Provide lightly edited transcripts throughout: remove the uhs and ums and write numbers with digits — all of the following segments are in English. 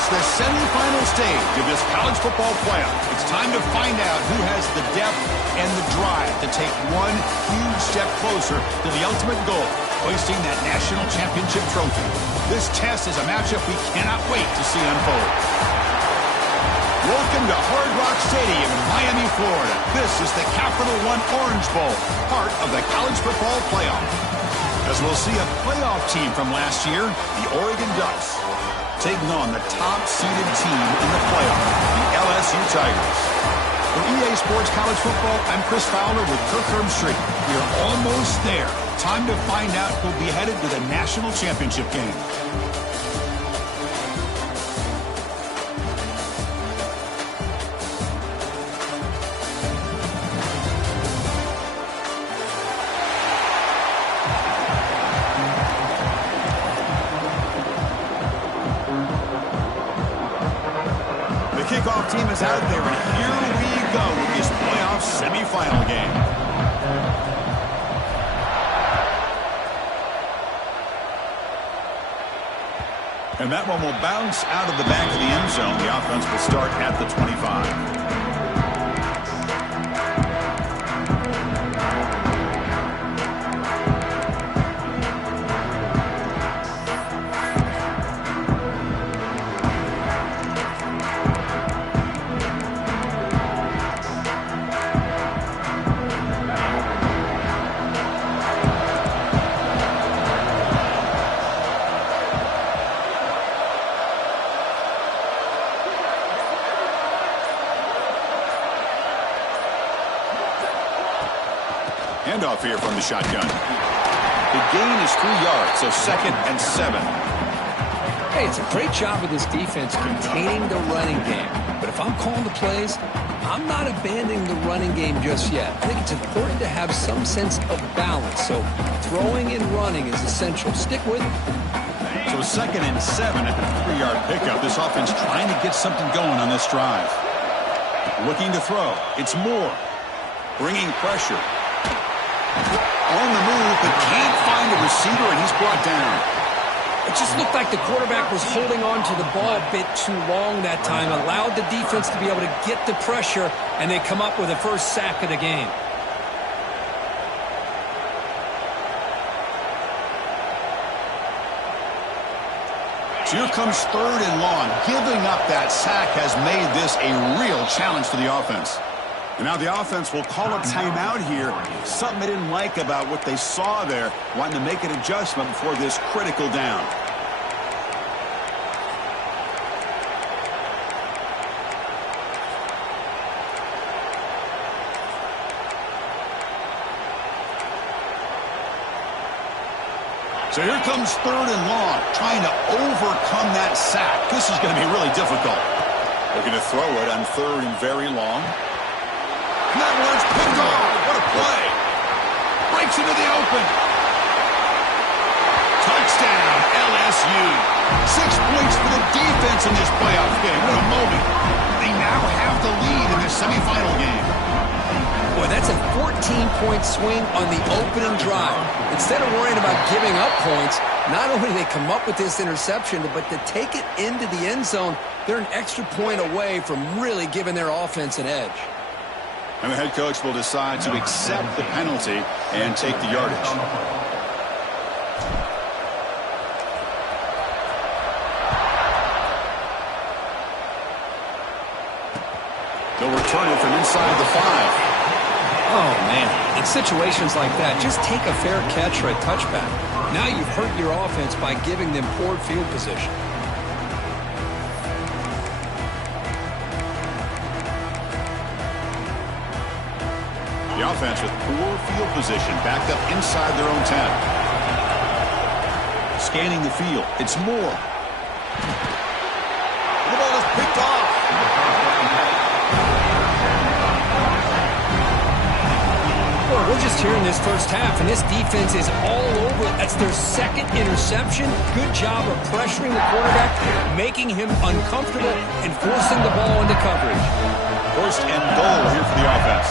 reached the semifinal stage of this college football playoff. It's time to find out who has the depth and the drive to take one huge step closer to the ultimate goal, hoisting that national championship trophy. This test is a matchup we cannot wait to see unfold. Welcome to Hard Rock Stadium in Miami, Florida. This is the Capital One Orange Bowl, part of the college football playoff. As we'll see a playoff team from last year, the Oregon Ducks, taking on the top-seeded team in the playoff, the LSU Tigers. For EA Sports College Football, I'm Chris Fowler with Kirk Herbstreit. We are almost there. Time to find out who'll be headed to the national championship game. Kickoff team is out there, and here we go with this playoff semifinal game. And that one will bounce out of the back of the end zone. The offense will start at the 25. Handoff here from the shotgun. The gain is 3 yards, so 2nd and 7. Hey, it's a great job of this defense containing the running game. But if I'm calling the plays, I'm not abandoning the running game just yet. I think it's important to have some sense of balance. So throwing and running is essential. Stick with it. So 2nd and 7 at the 3-yard pickup. This offense trying to get something going on this drive. Looking to throw. It's Moore. Bringing pressure. On the move, but can't find the receiver, and he's brought down. It just looked like the quarterback was holding on to the ball a bit too long that time, allowed the defense to be able to get the pressure, and they come up with the first sack of the game. So here comes 3rd and long. Giving up that sack has made this a real challenge for the offense. And now the offense will call a timeout here. Something they didn't like about what they saw there, wanting to make an adjustment before this critical down. So here comes 3rd and long, trying to overcome that sack. This is going to be really difficult. Looking to throw it on 3rd and very long. And that one's picked off. What a play. Breaks into the open. Touchdown, LSU. 6 points for the defense in this playoff game. What a moment. They now have the lead in this semifinal game. Boy, that's a 14-point swing on the opening drive. Instead of worrying about giving up points, not only do they come up with this interception, but to take it into the end zone, they're an extra point away from really giving their offense an edge. And the head coach will decide to accept the penalty and take the yardage. They'll return it from inside the 5. Oh, man. In situations like that, just take a fair catch or a touchback. Now you've hurt your offense by giving them poor field position. The offense with poor field position, backed up inside their own 10. Scanning the field. It's Moore. The ball is picked off. Well, we're just here in this first half, and this defense is all over it. That's their 2nd interception. Good job of pressuring the quarterback, making him uncomfortable, and forcing the ball into coverage. 1st and goal here for the offense.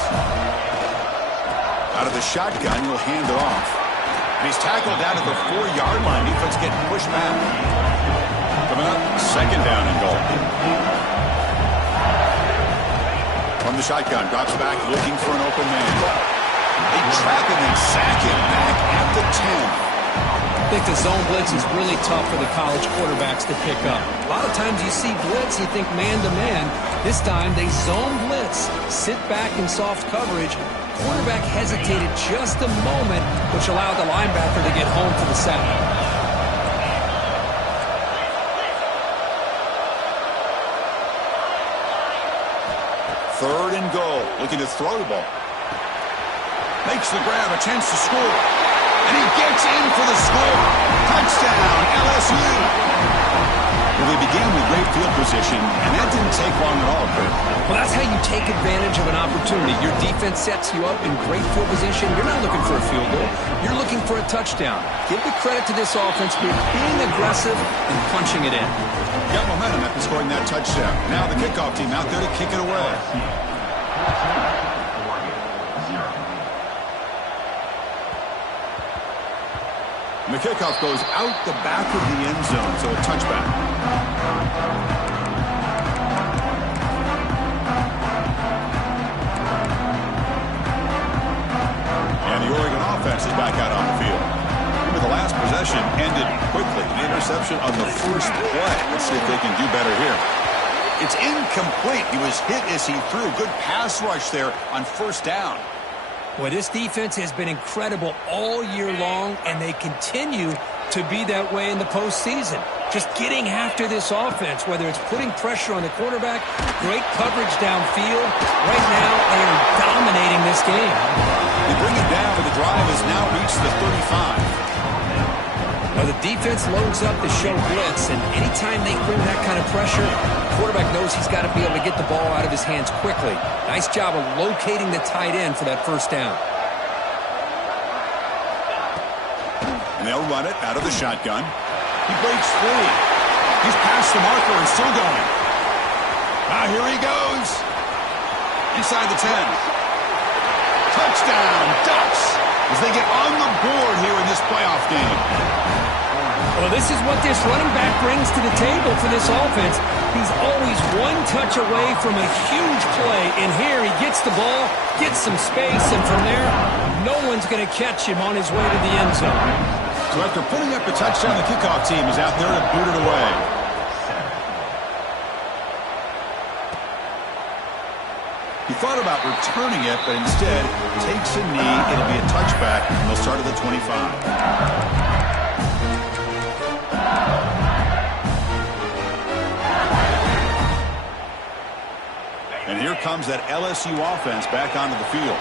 Out of the shotgun, he'll hand it off. And he's tackled down at the 4-yard line. Defense getting pushed back. Coming up, second down and goal. From the shotgun, drops back, looking for an open man. They trap him and sack him back at the 10. I think the zone blitz is really tough for the college quarterbacks to pick up. A lot of times you see blitz, you think man-to-man. This time they zone blitz, sit back in soft coverage. Quarterback hesitated just a moment, which allowed the linebacker to get home for the sack. Third and goal, looking to throw the ball. Makes the grab, a chance to score. And he gets in for the score. Touchdown, LSU. Well, they began with great field position, and that didn't take long at all, Kurt. Well, that's how you take advantage of an opportunity. Your defense sets you up in great field position. You're not looking for a field goal. You're looking for a touchdown. Give the credit to this offense for being aggressive and punching it in. Got momentum after scoring that touchdown. Now the kickoff team out there to kick it away. And the kickoff goes out the back of the end zone, so a touchback. And the Oregon offense is back out on the field. Remember, the last possession ended quickly. An interception on the first play. Let's see if they can do better here. It's incomplete. He was hit as he threw. Good pass rush there on first down. Boy, this defense has been incredible all year long, and they continue to be that way in the postseason. Just getting after this offense, whether it's putting pressure on the quarterback, great coverage downfield. Right now, they are dominating this game. They bring it down, but the drive has now reached the 35. Well, the defense loads up to show blitz, and anytime they bring that kind of pressure, the quarterback knows he's got to be able to get the ball out of his hands quickly. Nice job of locating the tight end for that first down. And they'll run it out of the shotgun. He breaks free. He's past the marker and still going. Now here he goes. Inside the 10. Touchdown, Ducks, as they get on the board here in this playoff game. Well, this is what this running back brings to the table for this offense. He's always one touch away from a huge play. And here he gets the ball, gets some space, and from there, no one's going to catch him on his way to the end zone. So after putting up the touchdown, the kickoff team is out there to boot it away. He thought about returning it, but instead takes a knee. It'll be a touchback, and they'll start at the 25. And here comes that LSU offense back onto the field.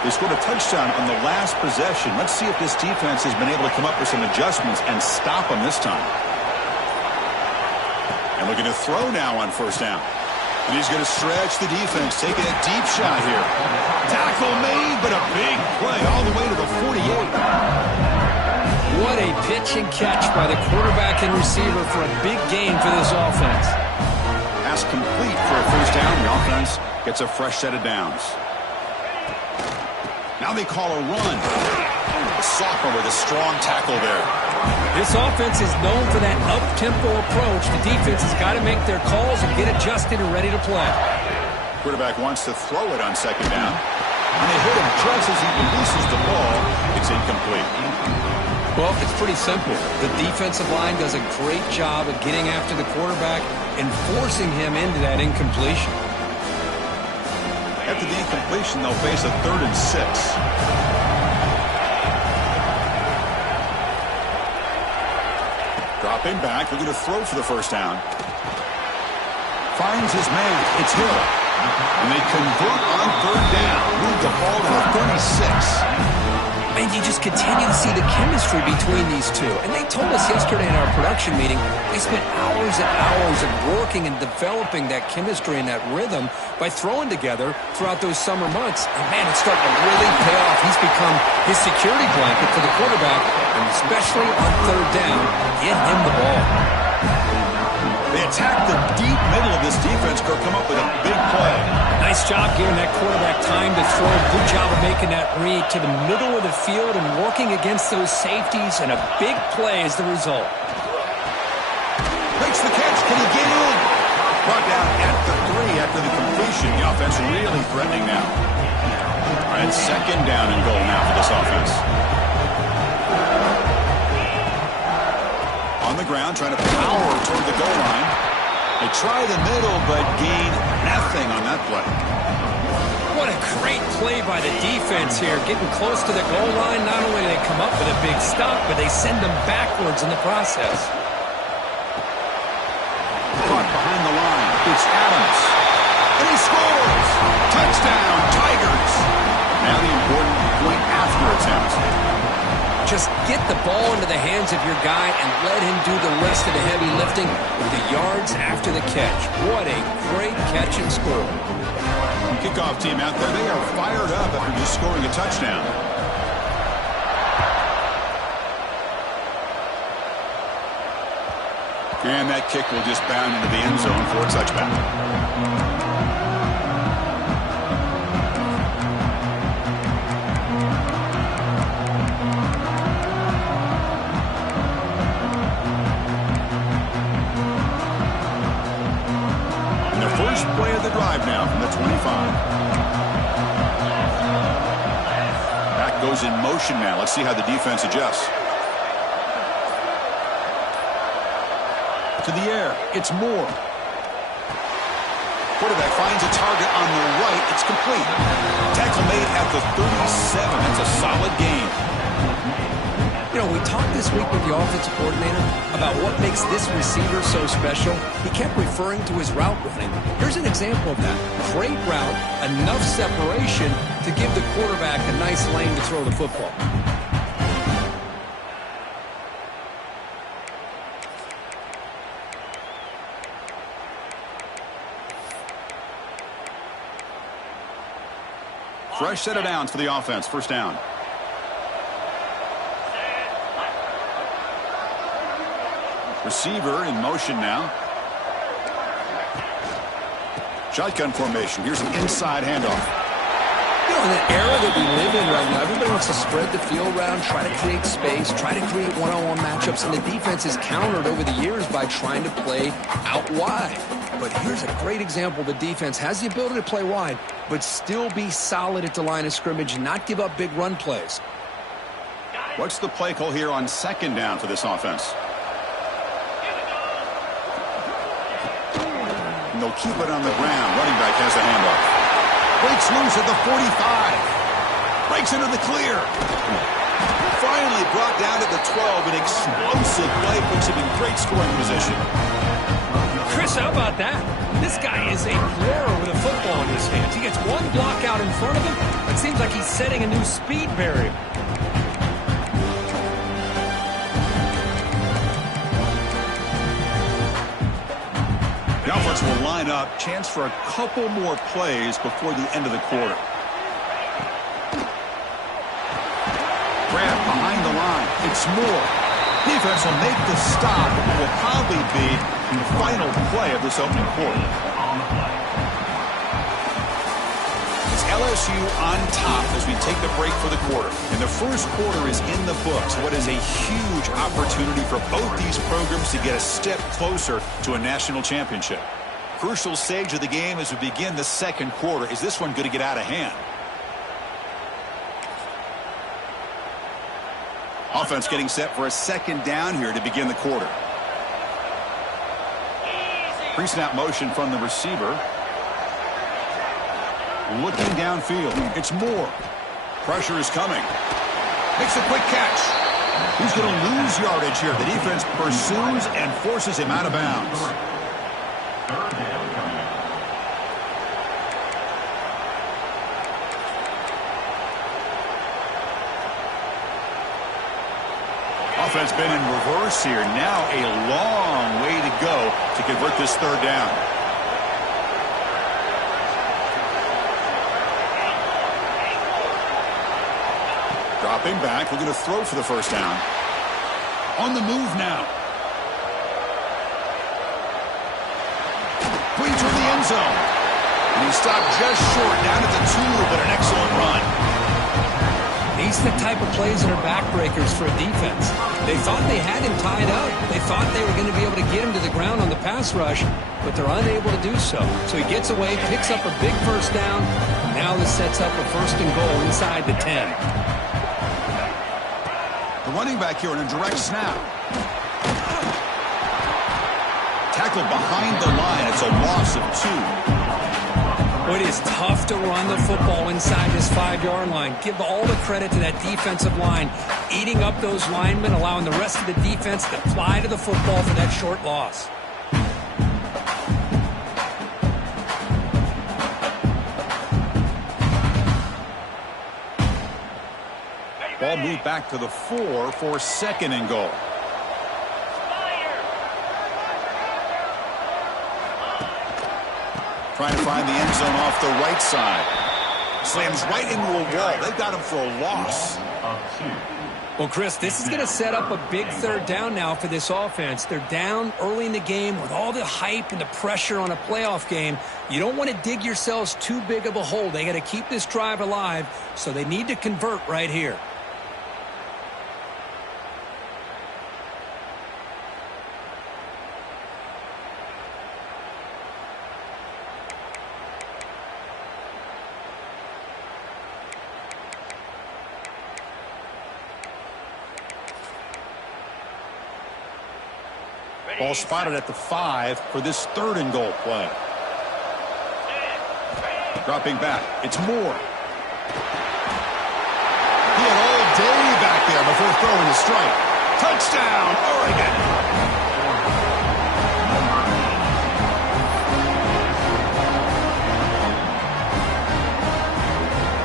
They scored a touchdown on the last possession. Let's see if this defense has been able to come up with some adjustments and stop them this time. And looking to throw now on first down. And he's going to stretch the defense, taking a deep shot here. Tackle made, but a big play all the way to the 48. What a pitch and catch by the quarterback and receiver for a big gain for this offense. Pass complete for a first down. The offense gets a fresh set of downs. Now they call a run. The sophomore with a strong tackle there. This offense is known for that up-tempo approach. The defense has got to make their calls and get adjusted and ready to play. Quarterback wants to throw it on second down. And they hit him just as he releases the ball. It's incomplete. Well, it's pretty simple. The defensive line does a great job of getting after the quarterback and forcing him into that incompletion. After the incompletion, they'll face a 3rd and 6. Dropping back, looking to throw for the first down. Finds his man. It's Hill. And they convert on 3rd down. Move the ball to the 36. And you just continue to see the chemistry between these two. And they told us yesterday in our production meeting, they spent hours and hours of working and developing that chemistry and that rhythm by throwing together throughout those summer months. And man, it's starting to really pay off. He's become his security blanket for the quarterback, and especially on 3rd down, get him the ball. They attack the deep middle of this defense, Kirk, come up with a big play. Nice job giving that quarterback time to throw. Good job of making that read to the middle of the field and working against those safeties, and a big play is the result. Makes Makes the catch. Can he get in? Brought down at the 3 after the completion. The offense really threatening now. All right, second down and goal now for this offense. On the ground, trying to power toward the goal line. They try the middle, but gain nothing on that play. What a great play by the defense here. Getting close to the goal line, not only do they come up with a big stop, but they send them backwards in the process. Caught behind the line. It's Adams. And he scores! Touchdown, Tigers! Now the important point after attempt. Just get the ball into the hands of your guy and let him do the rest of the heavy lifting with the yards after the catch. What a great catch and score. Kickoff team out there, they are fired up after just scoring a touchdown. And that kick will just bound into the end zone for a touchback. First play of the drive now from the 25. Back goes in motion now. Let's see how the defense adjusts. To the air. It's Moore. Quarterback finds a target on the right. It's complete. Tackle made at the 37. That's a solid gain. You know, we talked this week with the offensive coordinator about what makes this receiver so special. He kept referring to his route running. Here's an example of that. Great route, enough separation to give the quarterback a nice lane to throw the football. Fresh set of downs for the offense. First down. Receiver in motion now. Shotgun formation. Here's an inside handoff. You know, in the era that we live in right now, everybody wants to spread the field around, try to create space, try to create one-on-one matchups, and the defense is countered over the years by trying to play out wide. But here's a great example. The defense has the ability to play wide, but still be solid at the line of scrimmage and not give up big run plays. What's the play call here on second down for this offense? And they'll keep it on the ground. Running back has the handoff. Breaks loose at the 45. Breaks into the clear. Finally brought down at the 12. An explosive play puts him in great scoring position. Chris, how about that? This guy is a thrower with a football in his hands. He gets one block out in front of him. It seems like he's setting a new speed barrier. The offense will line up. Chance for a couple more plays before the end of the quarter. Grab behind the line. It's Moore. Defense will make the stop. It will probably be the final play of this opening quarter. It's LSU on top as we take the break for the quarter. And the first quarter is in the books. What is a huge opportunity for both these programs to get a step closer to a national championship. Crucial stage of the game as we begin the second quarter. Is this one going to get out of hand? Offense getting set for a second down here to begin the quarter. Pre-snap motion from the receiver. Looking downfield. It's Moore. Pressure is coming. Makes a quick catch. He's going to lose yardage here. The defense pursues and forces him out of bounds. Offense been in reverse here. Now a long way to go to convert this third down. Dropping back, we're going to throw for the first down. On the move now. Brings toward the end zone. And he stopped just short, down at the 2, but an excellent run. These are the type of plays that are backbreakers for a defense. They thought they had him tied up. They thought they were going to be able to get him to the ground on the pass rush, but they're unable to do so. So he gets away, picks up a big first down. Now this sets up a 1st and goal inside the 10. The running back here in a direct snap. Tackled behind the line. It's a loss of 2. It is tough to run the football inside this 5-yard line. Give all the credit to that defensive line, eating up those linemen, allowing the rest of the defense to fly to the football for that short loss. Ball moved back to the 4 for 2nd and goal. Trying to find the end zone off the right side. Slams right into a wall. They've got him for a loss. Well, Chris, this is going to set up a big 3rd down now for this offense. They're down early in the game with all the hype and the pressure on a playoff game. You don't want to dig yourselves too big of a hole. They got to keep this drive alive, so they need to convert right here. Ball spotted at the 5 for this 3rd and goal play. Dropping back. It's Moore. He had all day back there before throwing the strike. Touchdown, Oregon.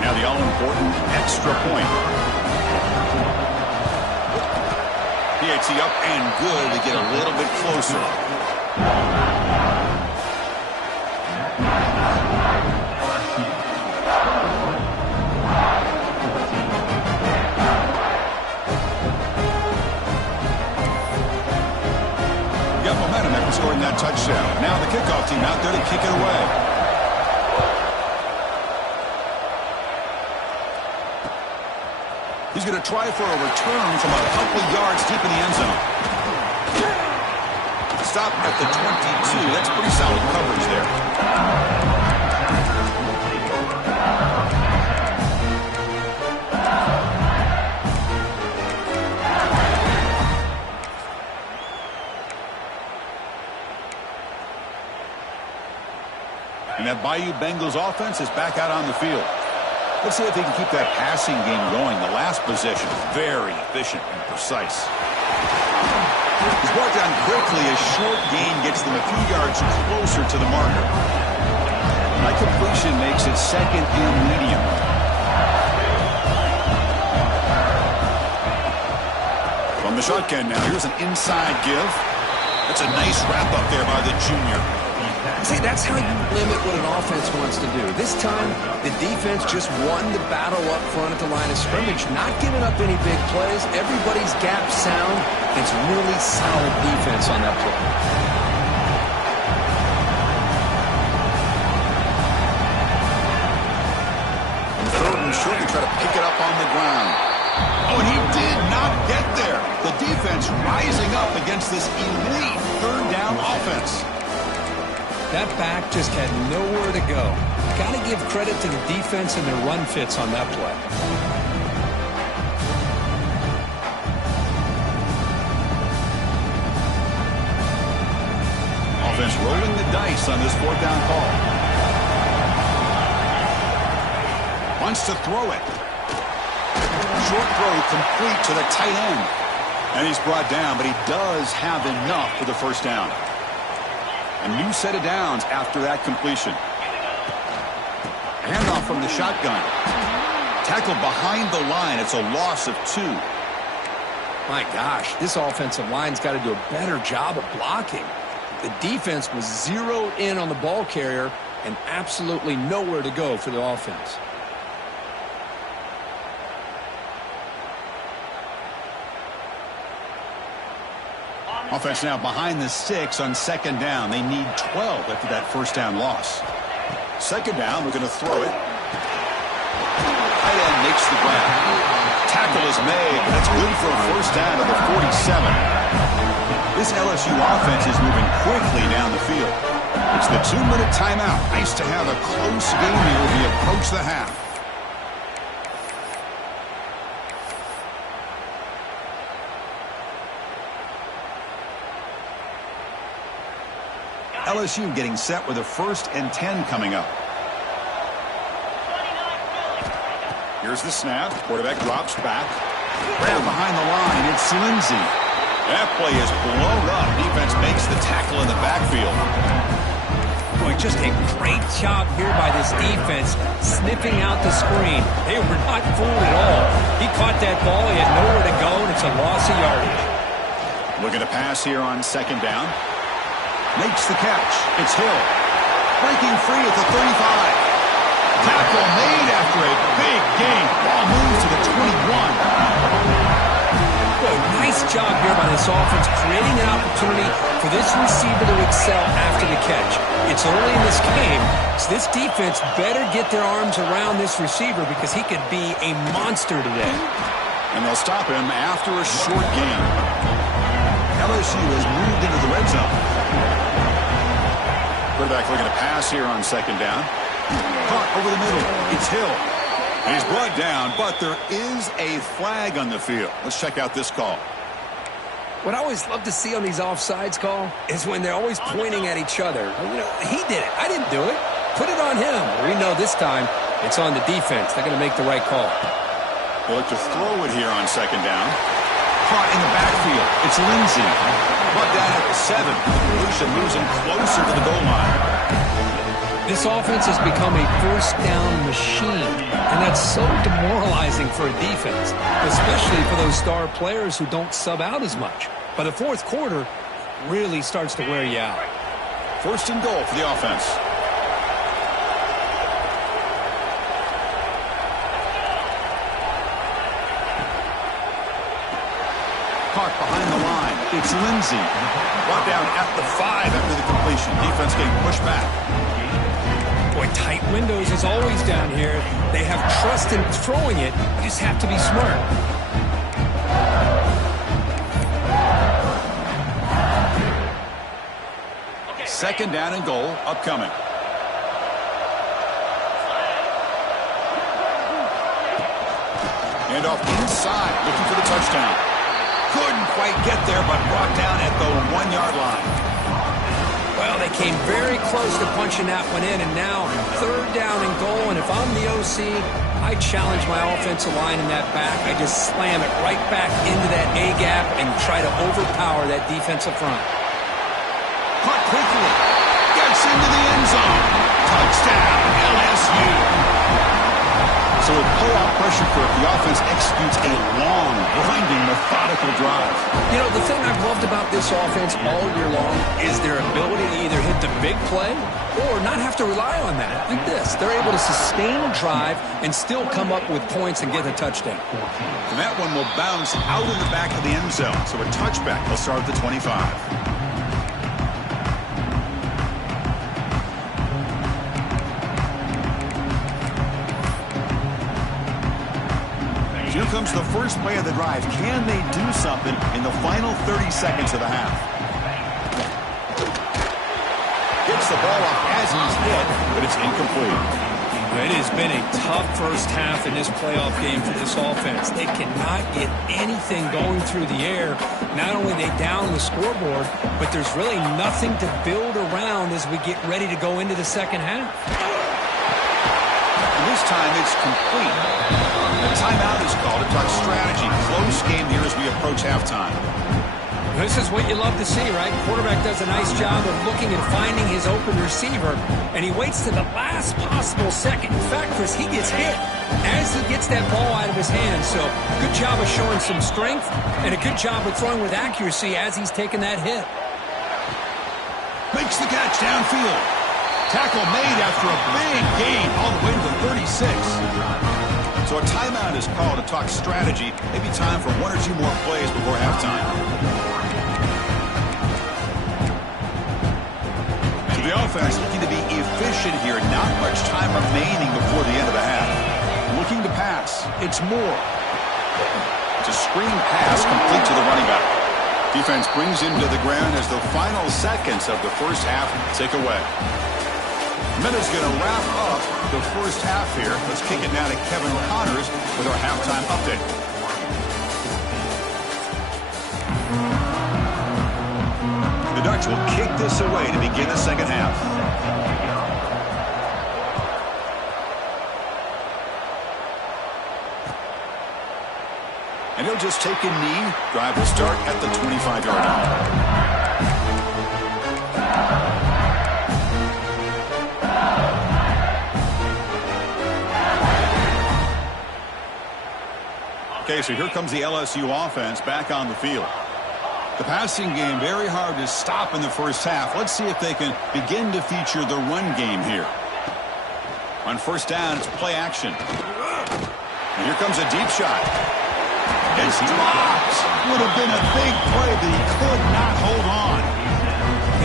Now the all-important extra point. PAT up and good to get a little bit closer. Got momentum after scoring that touchdown. Now the kickoff team out there to kick it away. He's going to try for a return from a couple yards deep in the end zone. Stop at the 22. That's pretty solid coverage there. And that Bayou Bengals offense is back out on the field. Let's see if he can keep that passing game going. The last possession, very efficient and precise. He's brought down quickly. A short gain gets them a few yards closer to the marker. That completion makes it 2nd and medium. From the shotgun now, here's an inside give. That's a nice wrap up there by the junior. See, that's how you limit what an offense wants to do. This time, the defense just won the battle up front at the line of scrimmage, not giving up any big plays. Everybody's gap sound. It's really solid defense on that play. And 3rd and short, to try to pick it up on the ground. Oh, and he did not get there. The defense rising up against this elite 3rd down offense. That back just had nowhere to go. Got to give credit to the defense and their run fits on that play. Offense rolling the dice on this 4th down call. Wants to throw it. Short throw complete to the tight end. And he's brought down, but he does have enough for the 1st down. A new set of downs after that completion. Handoff from the shotgun. Tackled behind the line. It's a loss of 2. My gosh, this offensive line's got to do a better job of blocking. The defense was zeroed in on the ball carrier and absolutely nowhere to go for the offense. Offense now behind the 6 on 2nd down. They need 12 after that 1st down loss. 2nd down, we're going to throw it. Tight end makes the grab. tackle is made, but it's good for a first down to the 47. This LSU offense is moving quickly down the field. It's the 2-minute timeout. Nice to have a close game here as we approach the half. LSU getting set with a 1st and 10 coming up. Here's the snap. Quarterback drops back. Grab behind the line. It's Lindsey. That play is blown up. Defense makes the tackle in the backfield. Boy, just a great job here by this defense, sniffing out the screen. They were not fooled at all. He caught that ball. He had nowhere to go, and it's a loss of yardage. Looking to pass here on 2nd down. Makes the catch. It's Hill. Breaking free at the 35. Tackle made after a big gain. Ball moves to the 21. Boy, nice job here by this offense, creating an opportunity for this receiver to excel after the catch. It's early in this game, so this defense better get their arms around this receiver because he could be a monster today. And they'll stop him after a short gain. LSU has moved into the red zone. Quarterback looking to pass here on 2nd down. Caught over the middle. It's Hill. He's brought down, but there is a flag on the field. Let's check out this call. What I always love to see on these offsides call is when they're always pointing at each other. You know, he did it. I didn't do it. Put it on him. We know this time it's on the defense. They're going to make the right call. They'll look to throw it here on 2nd down. Caught in the backfield. It's Lindsey. Brought down at the 7. The completion moves him closer to the goal line. This offense has become a first down machine, and that's so demoralizing for a defense, especially for those star players who don't sub out as much. By the 4th quarter, it really starts to wear you out. 1st and goal for the offense. Caught behind the line. It's Lindsey. Brought down at the 5 after the completion. Defense getting pushed back. Boy, tight windows is always down here. They have trust in throwing it. You just have to be smart. Second down and goal upcoming. Hand off inside, looking for the touchdown. Couldn't quite get there, but brought down at the 1-yard line. Well, they came very close to punching that one in, and now 3rd down and goal. And if I'm the OC, I challenge my offensive line in that back. I just slam it right back into that A-gap and try to overpower that defensive front. Caught quickly. Gets into the end zone. Touchdown, LSU. So with playoff pressure for it, the offense executes a long, grinding, methodical drive. You know, the thing I've loved about this offense all year long is their ability to either hit the big play or not have to rely on that. Like this. They're able to sustain a drive and still come up with points and get a touchdown. And that one will bounce out of the back of the end zone. So a touchback. They'll start at the 25. Here comes the first play of the drive. Can they do something in the final 30 seconds of the half? Gets the ball up as he's hit, but it's incomplete. It has been a tough first half in this playoff game for this offense. They cannot get anything going through the air. Not only are they down the scoreboard, but there's really nothing to build around as we get ready to go into the second half. And this time it's complete. The timeout is called to talk strategy. Close game here as we approach halftime. This is what you love to see, right? Quarterback does a nice job of looking and finding his open receiver, and he waits to the last possible second. In fact, Chris, he gets hit as he gets that ball out of his hands. So good job of showing some strength and a good job of throwing with accuracy as he's taking that hit. Makes the catch downfield. Tackle made after a big gain all the way to the 36. So a timeout is called to talk strategy. Maybe time for 1 or 2 more plays before halftime. So the offense looking to be efficient here. Not much time remaining before the end of the half. Looking to pass. It's Moore. It's a screen pass complete to the running back. Defense brings him to the ground as the final seconds of the first half tick away. Minute's going to wrap up the first half here. Let's kick it now to Kevin Connors with our halftime update. The Ducks will kick this away to begin the second half. And he'll just take a knee. Drive will start at the 25-yard line. Okay, so here comes the LSU offense back on the field. The passing game very hard to stop in the first half. Let's see if they can begin to feature the run game here. On first down, it's play action. And here comes a deep shot. It's dropped. Would have been a big play, but he could not hold on.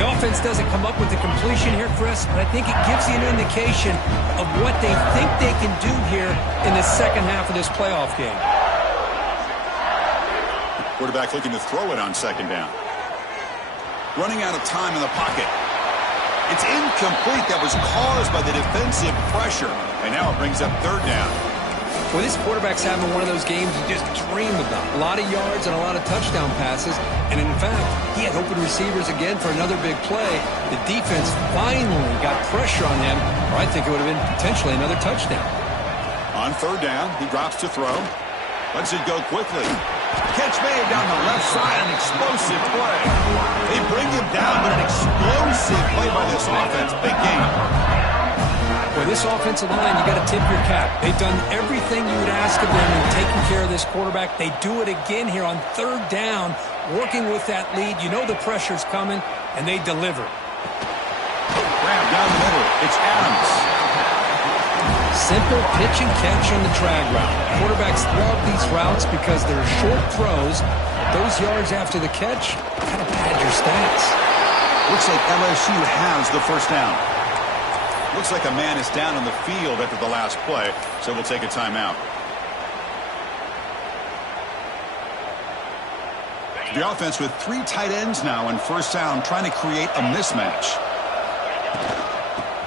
The offense doesn't come up with the completion here, Chris, but I think it gives you an indication of what they think they can do here in the second half of this playoff game. Quarterback looking to throw it on second down. Running out of time in the pocket. It's incomplete. That was caused by the defensive pressure. And now it brings up third down. Well, this quarterback's having one of those games you just dream about. A lot of yards and a lot of touchdown passes. And in fact, he had open receivers again for another big play. The defense finally got pressure on him, or I think it would have been potentially another touchdown. On third down, he drops to throw. Lets it go quickly. Catch made down the left side, an explosive play. They bring him down, but an explosive play by this offense. Big game. Well, this offensive line, you got to tip your cap. They've done everything you would ask of them in taking care of this quarterback. They do it again here on third down, working with that lead. You know the pressure's coming, and they deliver. Grab down the middle. It's Adams. Simple pitch and catch on the drag route. Quarterbacks love these routes because they're short throws. Those yards after the catch kind of pad your stats. Looks like LSU has the first down. Looks like a man is down on the field after the last play, so we'll take a timeout. The offense with three tight ends now in first down, trying to create a mismatch.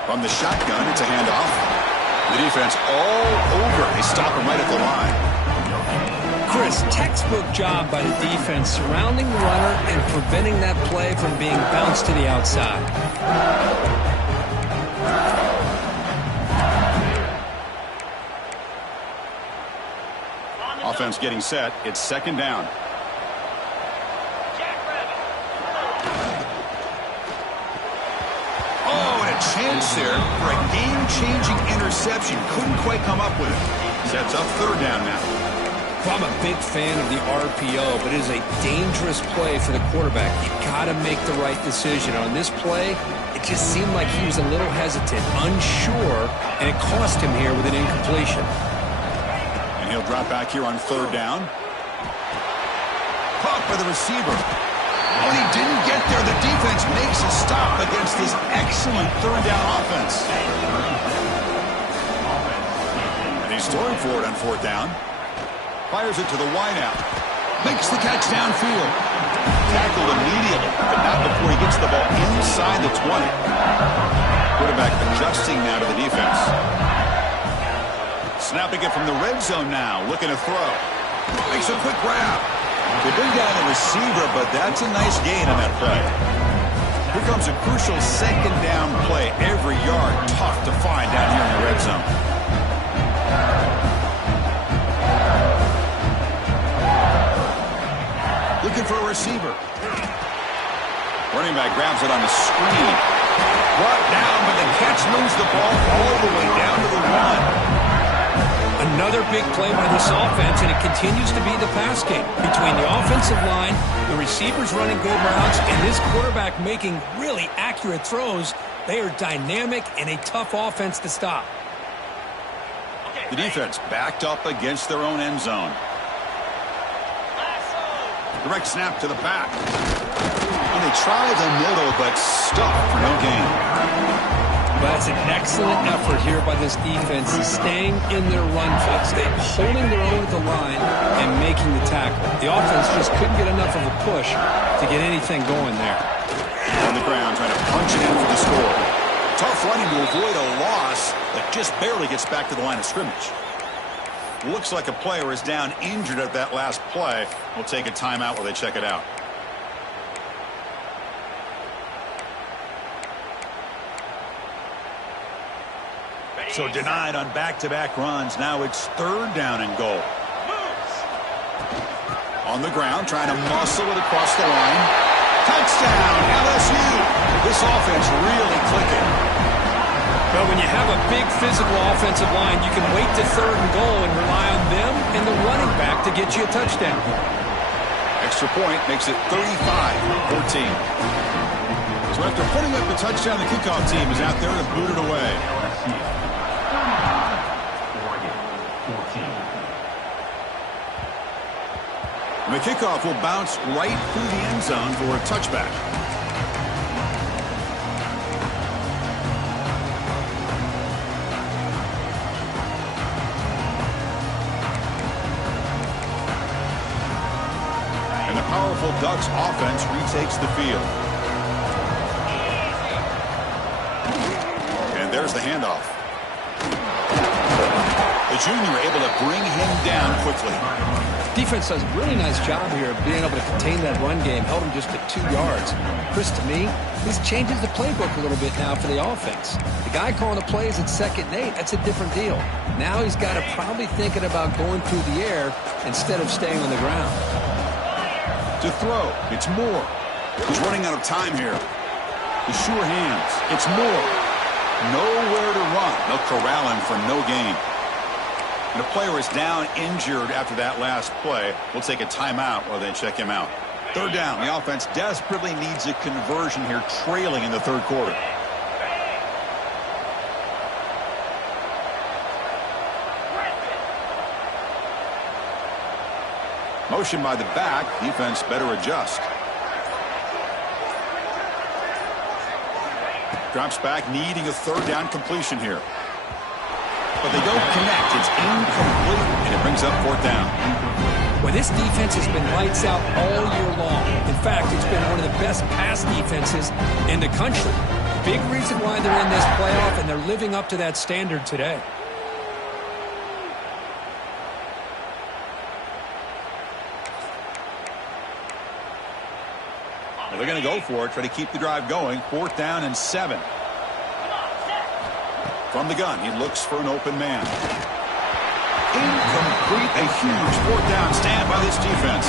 From the shotgun, it's a handoff. The defense all over. They stop him right at the line. Chris, textbook job by the defense surrounding the runner and preventing that play from being bounced to the outside. Offense getting set. It's second down. Chance there for a game-changing interception. Couldn't quite come up with it. Sets up third down now. Well, I'm a big fan of the RPO, but it is a dangerous play for the quarterback. You got to make the right decision. On this play, it just seemed like he was a little hesitant, unsure, and it cost him here with an incompletion. And he'll drop back here on third down. Caught by the receiver. When he didn't get there, the defense makes a stop against this excellent third down offense. And he's throwing for it on fourth down. Fires it to the wideout. Makes the catch downfield. Tackled immediately, but not before he gets the ball inside the 20. Quarterback adjusting now to the defense. Snapping it from the red zone now, looking to throw. Makes a quick grab. They bring down the receiver, but that's a nice gain on that play. Here comes a crucial second down play. Every yard tough to find down here in the red zone. Looking for a receiver. Running back grabs it on the screen. Brought down, but the catch moves the ball all the way down to the 1. Another big play by this offense, and it continues to be the pass game. Between the offensive line, the receivers running good routes, and this quarterback making really accurate throws, they are dynamic and a tough offense to stop. The defense backed up against their own end zone. Direct snap to the back. And they try the middle, but stuck for no gain. But it's an excellent effort here by this defense, staying in their run fast, holding their own at the line and making the tackle. The offense just couldn't get enough of a push to get anything going there. On the ground, trying to punch it in for the score. Tough running to avoid a loss that just barely gets back to the line of scrimmage. Looks like a player is down injured at that last play. We'll take a timeout while they check it out. So denied on back-to-back runs. Now it's 3rd down and goal. On the ground, trying to muscle it across the line. Touchdown, LSU. This offense really clicking. But when you have a big physical offensive line, you can wait to 3rd and goal and rely on them and the running back to get you a touchdown. Extra point makes it 35-14. So after putting up the touchdown, the kickoff team is out there to boot it away. And the kickoff will bounce right through the end zone for a touchback. And the powerful Ducks offense retakes the field. And there's the handoff. The junior able to bring him down quickly. Defense does a really nice job here of being able to contain that run game. Held him just at 2 yards. Chris, to me, this changes the playbook a little bit now for the offense. The guy calling the plays at 2nd and 8, that's a different deal. Now he's got to probably thinking about going through the air instead of staying on the ground. To throw, it's Moore. He's running out of time here. The sure hands, it's Moore. Nowhere to run. They'll corral him for no gain. And the player is down injured after that last play. We'll take a timeout while they check him out. 3rd down. The offense desperately needs a conversion here, trailing in the 3rd quarter. Motion by the back. Defense better adjust. Drops back, needing a 3rd down completion here. But they don't connect. It's incomplete, and it brings up 4th down. Well, this defense has been lights out all year long. In fact, it's been one of the best pass defenses in the country. Big reason why they're in this playoff, and they're living up to that standard today. Well, they're going to go for it, try to keep the drive going. 4th down and 7. From the gun, he looks for an open man. Incomplete. A huge 4th down stand by this defense.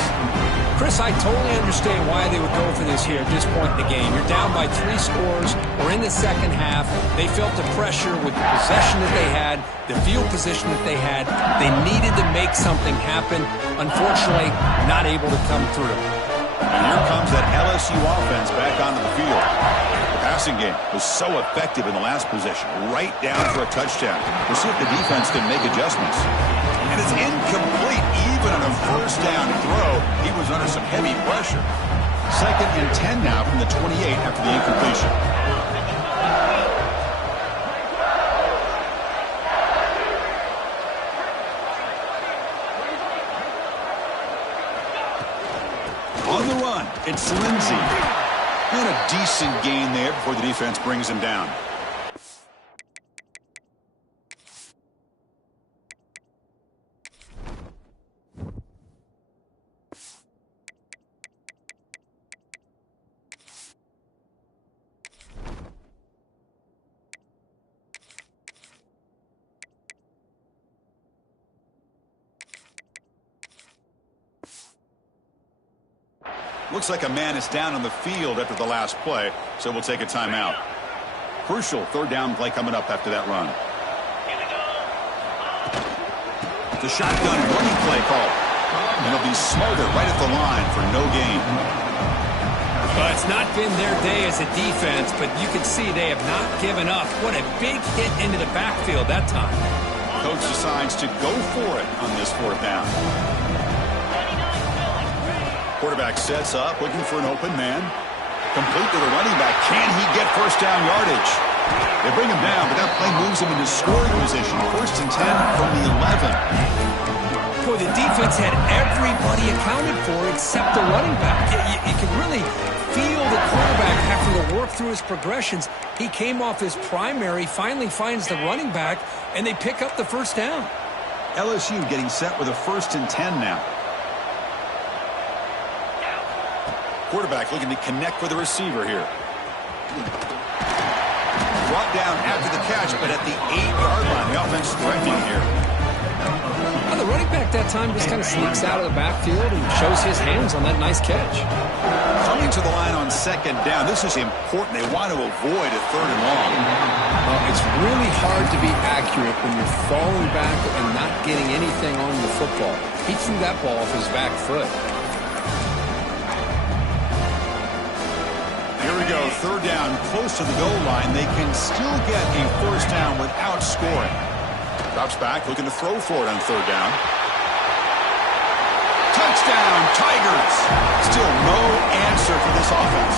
Chris, I totally understand why they would go for this here at this point in the game. You're down by 3 scores. We're in the 2nd half. They felt the pressure with the possession that they had, the field position that they had. They needed to make something happen. Unfortunately, not able to come through. And here comes that LSU offense back onto the field. The passing game was so effective in the last possession, right down for a touchdown. We'll see if the defense can make adjustments. And it's incomplete. Even on a 1st down throw, he was under some heavy pressure. 2nd and 10 now from the 28 after the incompletion. On the run, it's Lindsey. And a decent gain there before the defense brings him down. Looks like a man is down on the field after the last play, so we'll take a timeout. Crucial 3rd down play coming up after that run. The shotgun running play call. And it'll be smothered right at the line for no gain. Well, it's not been their day as a defense, but you can see they have not given up. What a big hit into the backfield that time. Coach decides to go for it on this 4th down. Quarterback sets up, looking for an open man. Complete to the running back. Can he get 1st down yardage? They bring him down, but that play moves him into scoring position. 1st and 10 from the 11. Boy, the defense had everybody accounted for except the running back. You can really feel the quarterback having to work through his progressions. He came off his primary, finally finds the running back, and they pick up the 1st down. LSU getting set with a 1st and 10 now. Quarterback looking to connect with the receiver here. Brought down after the catch, but at the 8-yard line. The offense threatening here. The running back that time just kind of sneaks out of the backfield and shows his hands on that nice catch. Coming to the line on 2nd down. This is important. They want to avoid a 3rd and long. Well, it's really hard to be accurate when you're falling back and not getting anything on the football. He threw that ball off his back foot. Here we go. 3rd down, close to the goal line. They can still get a 1st down without scoring. Drops back, looking to throw for it on 3rd down. Touchdown, Tigers! Still no answer for this offense.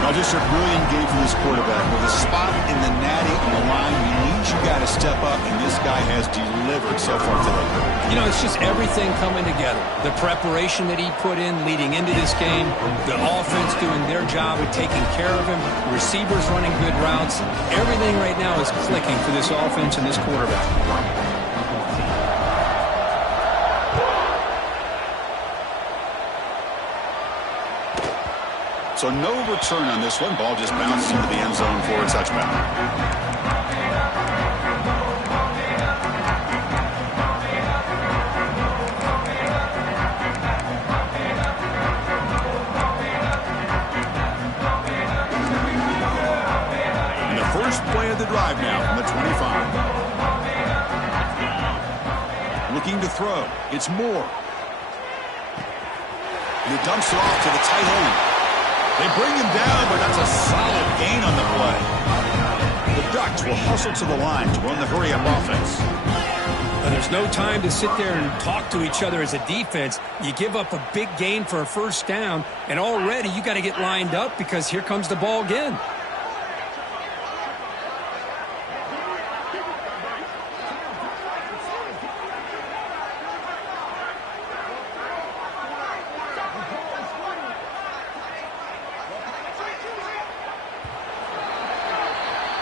Now just a brilliant game from this quarterback. With a spot in the natty on the line, he needs you got to step up, and this guy has delivered so far today. You know, it's just everything coming together. The preparation that he put in leading into this game, the offense doing their job of taking care of him, receivers running good routes. Everything right now is clicking for this offense and this quarterback. So no return on this one. Ball just bounced into the end zone for a touchback. And the first play of the drive now from the 25. Looking to throw. It's Moore. And he dumps it off to the tight end. They bring him down, but that's a solid gain on the play. The Ducks will hustle to the line to run the hurry-up offense. And there's no time to sit there and talk to each other as a defense. You give up a big gain for a 1st down, and already you got to get lined up because here comes the ball again.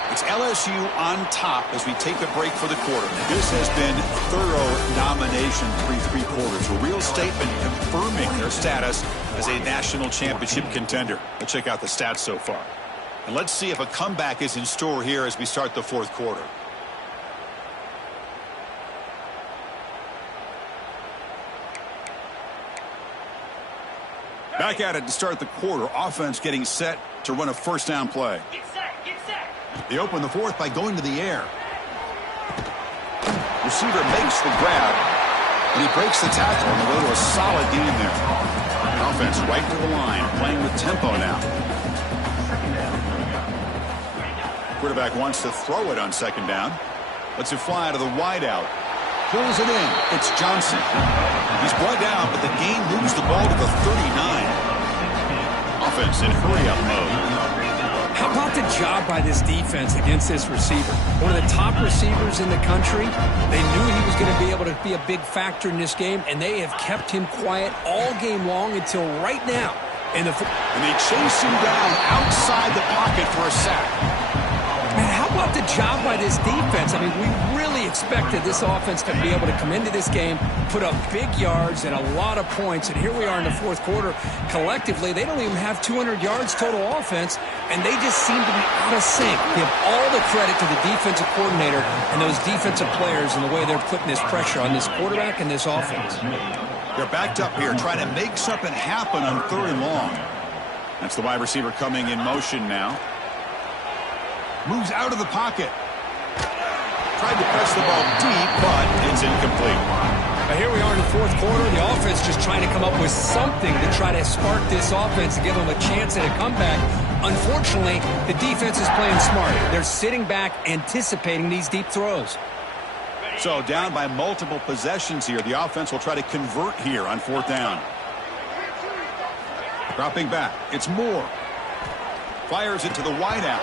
It's LSU on top as we take a break for the quarter. This has been thorough domination through 3 quarters. A real statement confirming their status as a national championship contender. Let's check out the stats so far. And let's see if a comeback is in store here as we start the 4th quarter. Back at it to start the quarter. Offense getting set to run a 1st down play. They open the 4th by going to the air. Receiver makes the grab, and he breaks the tackle on the way to a solid gain there. Offense right to the line, playing with tempo now. Quarterback wants to throw it on 2nd down. Lets it fly to the wideout. Pulls it in. It's Johnson. He's brought down, but the gain moves the ball to the 39. Offense in hurry-up mode. How about the job by this defense against this receiver? One of the top receivers in the country. They knew he was going to be able to be a big factor in this game, and they have kept him quiet all game long until right now. And they chase him down outside the pocket for a sack. Man, how about the job by this defense? I mean, we really expected this offense to be able to come into this game, put up big yards and a lot of points, and here we are in the 4th quarter. Collectively, they don't even have 200 yards total offense, and they just seem to be out of sync. Give all the credit to the defensive coordinator and those defensive players and the way they're putting this pressure on this quarterback and this offense. They're backed up here, trying to make something happen on 3rd and long. That's the wide receiver coming in motion now. Moves out of the pocket. Tried to press the ball deep, but it's incomplete. Now here we are in the 4th quarter. The offense just trying to come up with something to try to spark this offense and give them a chance at a comeback. Unfortunately, the defense is playing smart. They're sitting back, anticipating these deep throws. So down by multiple possessions here. The offense will try to convert here on 4th down. Dropping back. It's Moore. Fires it to the wideout.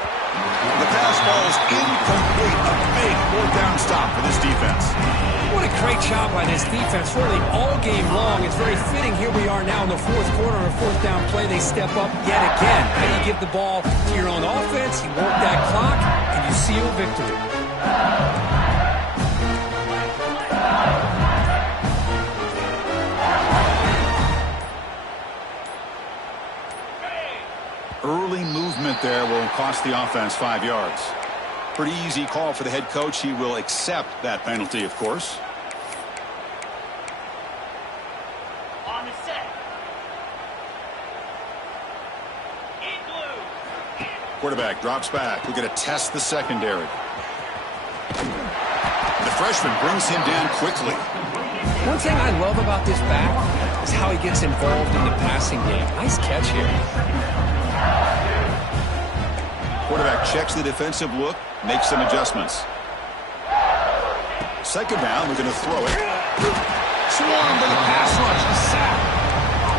The pass falls incomplete. A big fourth down stop for this defense. What a great job by this defense, really all game long. It's very fitting. Here we are now in the fourth quarter, a fourth down play. They step up yet again. How do you give the ball to your own offense? You work that clock, and you seal victory. Early movement there will cost the offense 5 yards. Pretty easy call for the head coach. He will accept that penalty, of course. On the set. In blue. Quarterback drops back. We're going to test the secondary. The freshman brings him down quickly. One thing I love about this back is how he gets involved in the passing game. Nice catch here. Quarterback checks the defensive look, makes some adjustments. Second down, we're going to throw it. Swarmed by the pass rush, the sack.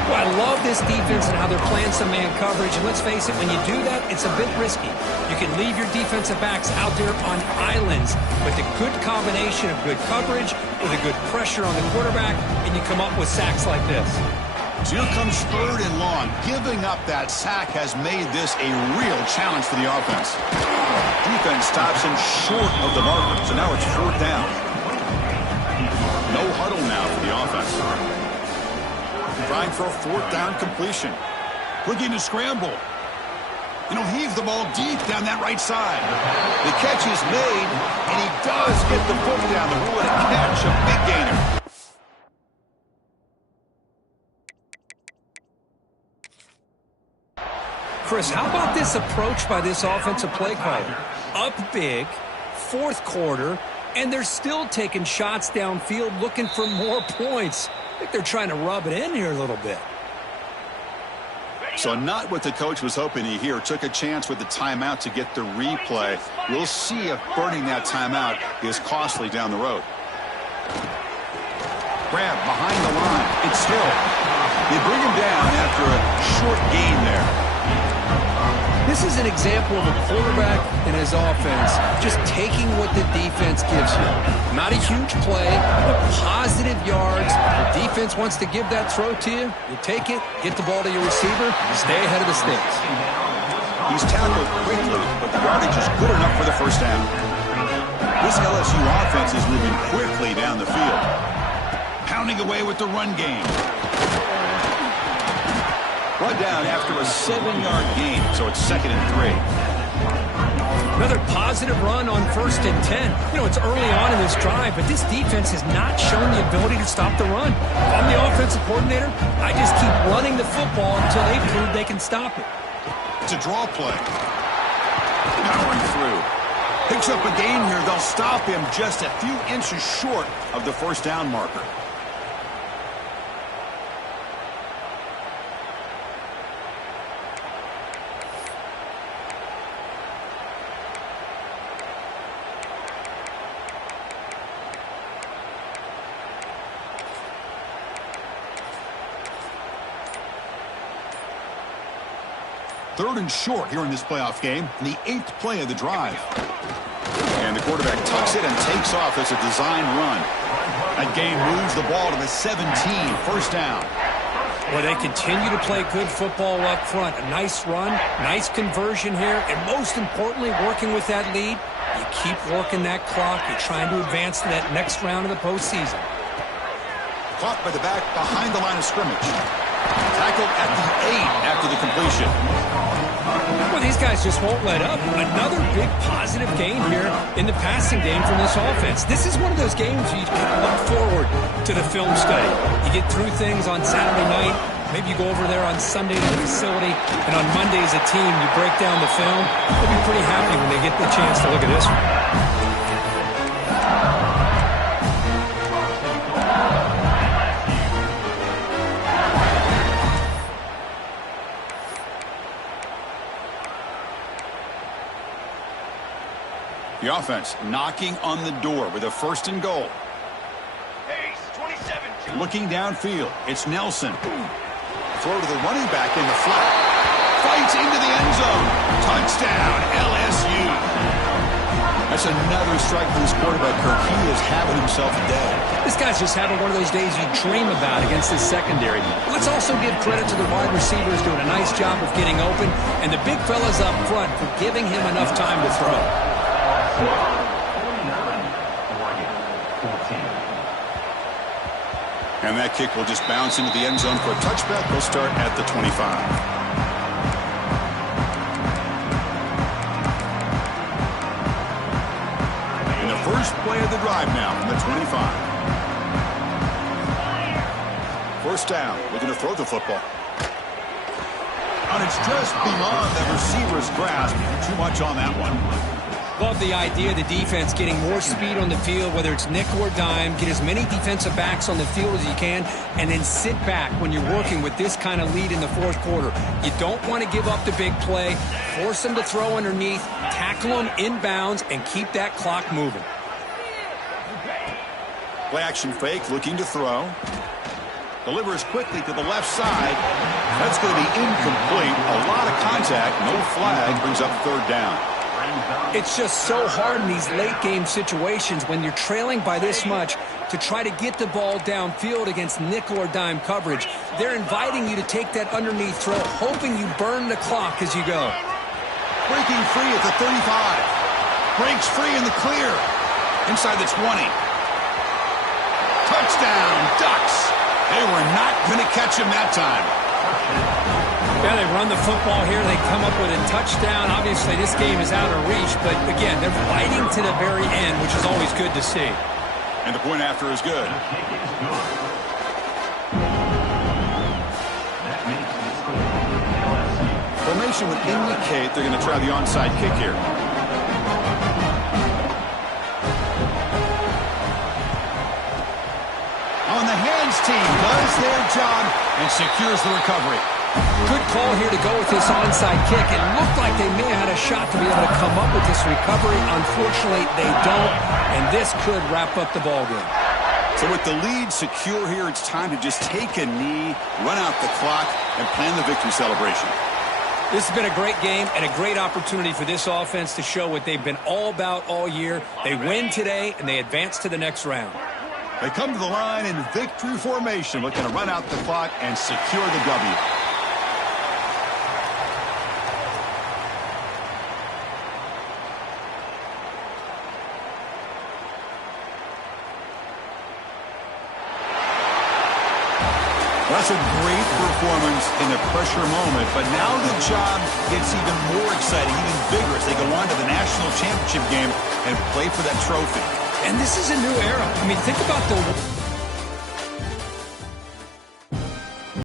Well, I love this defense and how they're playing some man coverage. And let's face it, when you do that, it's a bit risky. You can leave your defensive backs out there on islands, but the good combination of good coverage with a good pressure on the quarterback, and you come up with sacks like this. So here comes third and long. Giving up that sack has made this a real challenge for the offense. Defense stops him short of the marker, so now it's fourth down. No huddle now for the offense. Trying for a fourth down completion. Looking to scramble. Heave the ball deep down that right side. The catch is made, and he does get the foot down to rule it a catch, a big gainer. Chris, how about this approach by this offensive play caller? Up big, fourth quarter, and they're still taking shots downfield looking for more points. I think they're trying to rub it in here a little bit. So not what the coach was hoping to hear. Took a chance with the timeout to get the replay. We'll see if burning that timeout is costly down the road. Grab behind the line. It's still. They bring him down after a short gain there. This is an example of a quarterback and his offense just taking what the defense gives you. Not a huge play, but positive yards. The defense wants to give that throw to you. You take it, get the ball to your receiver, stay ahead of the sticks. He's tackled quickly, but the yardage is good enough for the first down. This LSU offense is moving quickly down the field. Pounding away with the run game. Brought down after a 7-yard gain, so it's 2nd and 3. Another positive run on 1st and 10. It's early on in this drive, but this defense has not shown the ability to stop the run. If I'm the offensive coordinator, I just keep running the football until they prove they can stop it. It's a draw play. Powering through. Picks up a gain here. They'll stop him just a few inches short of the first down marker. Third and short here in this playoff game, the 8th play of the drive. And the quarterback tucks it and takes off as a design run. That gain moves the ball to the 17, first down. Well, they continue to play good football up front. A nice run, nice conversion here, and most importantly, working with that lead, you keep working that clock. You're trying to advance to that next round of the postseason. Caught by the back behind the line of scrimmage. Tackled at the 8 after the completion. Well, these guys just won't let up. Another big positive gain here in the passing game from this offense. This is one of those games you can look forward to the film study. You get through things on Saturday night. Maybe you go over there on Sunday to the facility, and on Monday as a team, you break down the film. They'll be pretty happy when they get the chance to look at this one. The offense knocking on the door with a 1st and goal. Pace, 27. Looking downfield, it's Nelson. Throw to the running back in the flat. fights into the end zone. Touchdown, LSU. That's another strike for this quarterback, Kirk. He is having himself a day. This guy's just having one of those days you dream about against this secondary. Let's also give credit to the wide receivers doing a nice job of getting open, and the big fellas up front for giving him enough time to throw. And that kick will just bounce into the end zone for a touchback. We'll start at the 25. First play of the drive now from the 25. First down, looking to throw the football. And it's just beyond the receiver's grasp. Too much on that one. Love the idea of the defense getting more speed on the field, whether it's nickel or dime. Get as many defensive backs on the field as you can, and then sit back when you're working with this kind of lead in the fourth quarter. You don't want to give up the big play. Force them to throw underneath, tackle them inbounds, and keep that clock moving. Play action fake, looking to throw. Delivers quickly to the left side. That's going to be incomplete. A lot of contact. No flag. Brings up third down. It's just so hard in these late game situations when you're trailing by this much to try to get the ball downfield against nickel or dime coverage. They're inviting you to take that underneath throw, hoping you burn the clock as you go. Breaking free at the 35. Breaks free in the clear. Inside the 20. Touchdown, Ducks. They were not going to catch him that time. Yeah, they run the football here. They come up with a touchdown. Obviously, this game is out of reach, but again, they're fighting to the very end, which is always good to see. And the point after is good. Formation would indicate they're going to try the onside kick here. On the hands team does their job and secures the recovery. Good call here to go with this onside kick. It looked like they may have had a shot to be able to come up with this recovery. Unfortunately, they don't, and this could wrap up the ballgame. So with the lead secure here, it's time to just take a knee, run out the clock, and plan the victory celebration. This has been a great game and a great opportunity for this offense to show what they've been all about all year. They win today, and they advance to the next round. They come to the line in victory formation, looking to run out the clock and secure the W. That's a great performance in a pressure moment, but now the job gets even more exciting, even bigger as they go on to the national championship game and play for that trophy. And this is a new era. I mean, think about the